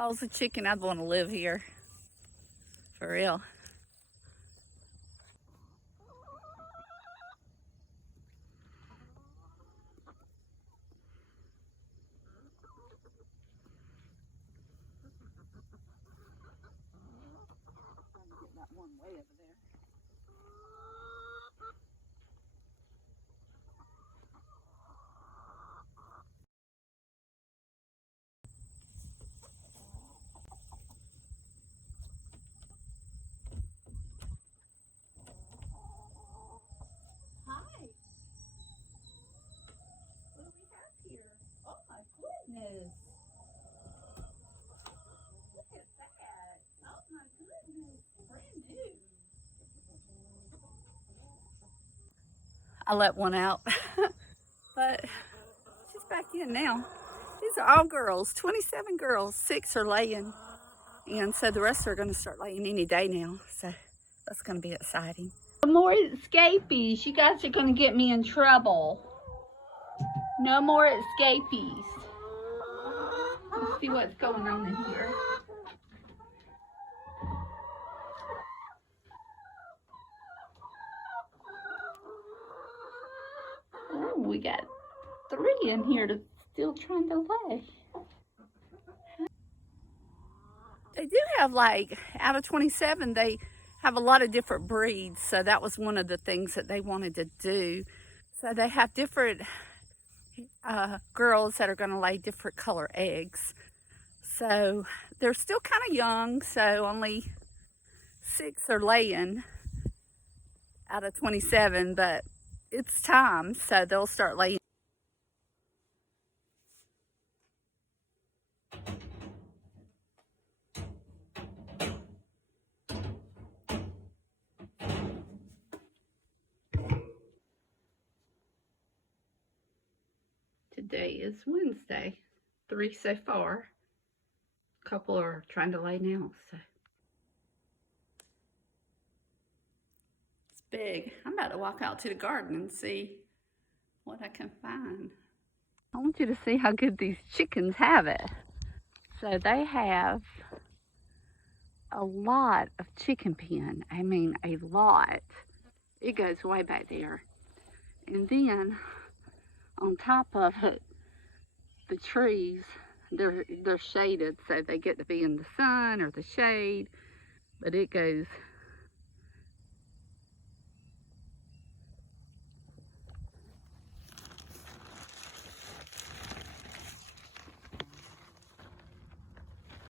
I was a chicken, I'd want to live here. For real. That one way over there. Hi. What do we have here? Oh my goodness. Look at that. Oh my goodness. Brand new. I let one out, but she's back in now. These are all girls, 27 girls, 6 are laying. And so the rest are going to start laying any day now. So that's going to be exciting. No more escapees. You guys are going to get me in trouble. No more escapees. Let's see what's going on in here. Oh, we got 3 in here to still trying to lay. They do have, like, out of 27, they have a lot of different breeds. So that was one of the things that they wanted to do. So they have different girls that are going to lay different color eggs. So they're still kind of young. So only 6 are laying out of 27, but it's time. So they'll start laying. Today is Wednesday, 3 so far. A couple are trying to lay now, so. It's big. I'm about to walk out to the garden and see what I can find. I want you to see how good these chickens have it. So they have a lot of chicken pen. I mean, a lot. It goes way back there. And then on top of it, the trees, they're shaded, so they get to be in the sun or the shade, but it goes